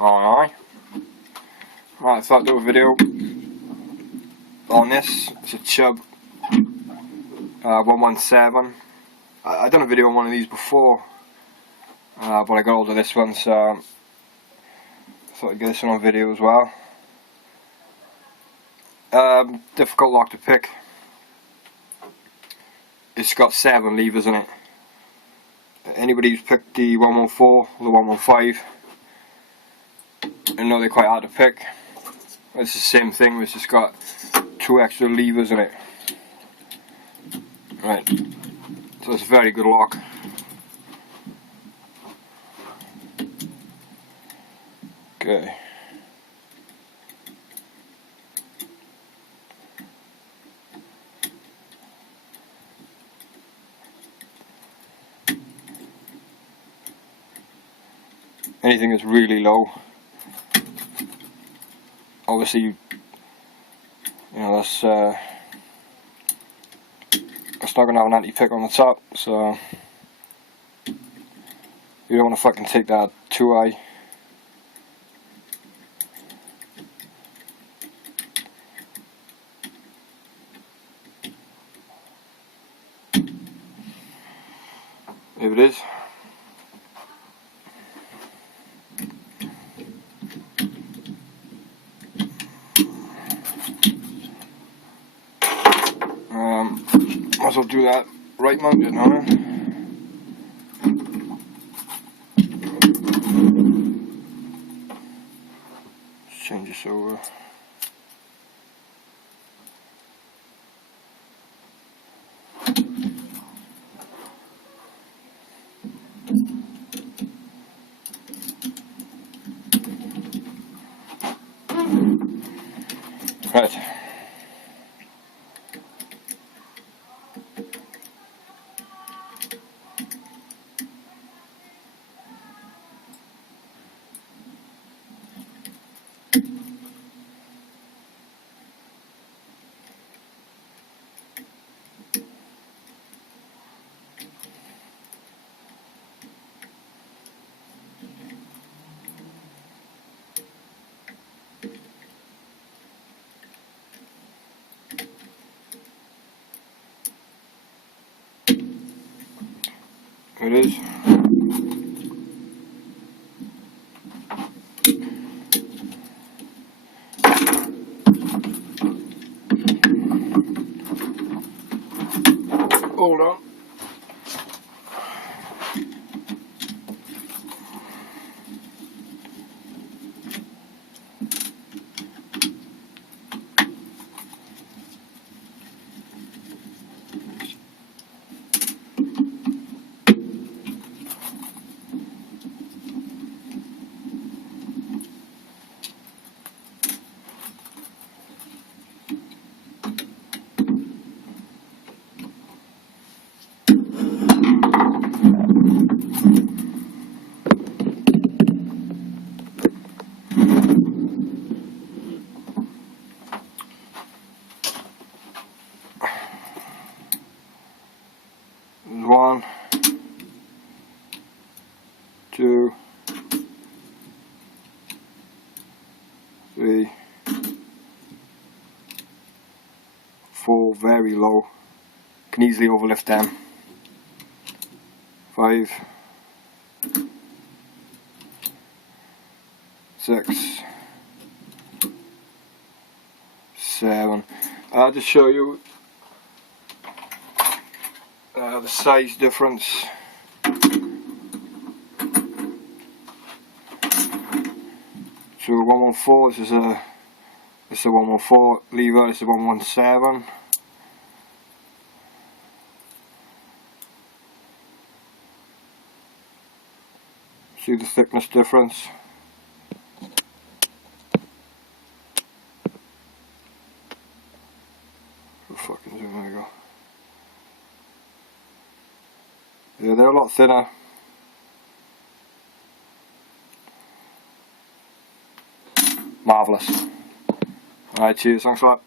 Alright, I thought I'd do a video on this. It's a Chubb 117. I've done a video on one of these before, but I got hold of this one, so I thought I'd get this one on video as well. Difficult lock to pick. It's got 7 levers in it. Anybody who's picked the 114 or the 115, I know they're quite hard to pick. It's the same thing, it's just got 2 extra levers in it. Right, so it's a very good lock. Okay. Anything that's really low, obviously, you know, that's not going to have an anti-pick on the top, so you don't want to fucking take that too high. Here it is. Might as well do that right mounted on it. Let's change this over. Right. It is. Hold on. One, 2, 3, 4, very low, can easily overlift them. 5, 6, 7. I'll just show you the size difference. So 114, this is a 114 lever, this is a 117. See the thickness difference? Oh, fucking zoom, there we go. Yeah, they're a lot thinner. Marvellous. Alright, cheers, thanks a lot.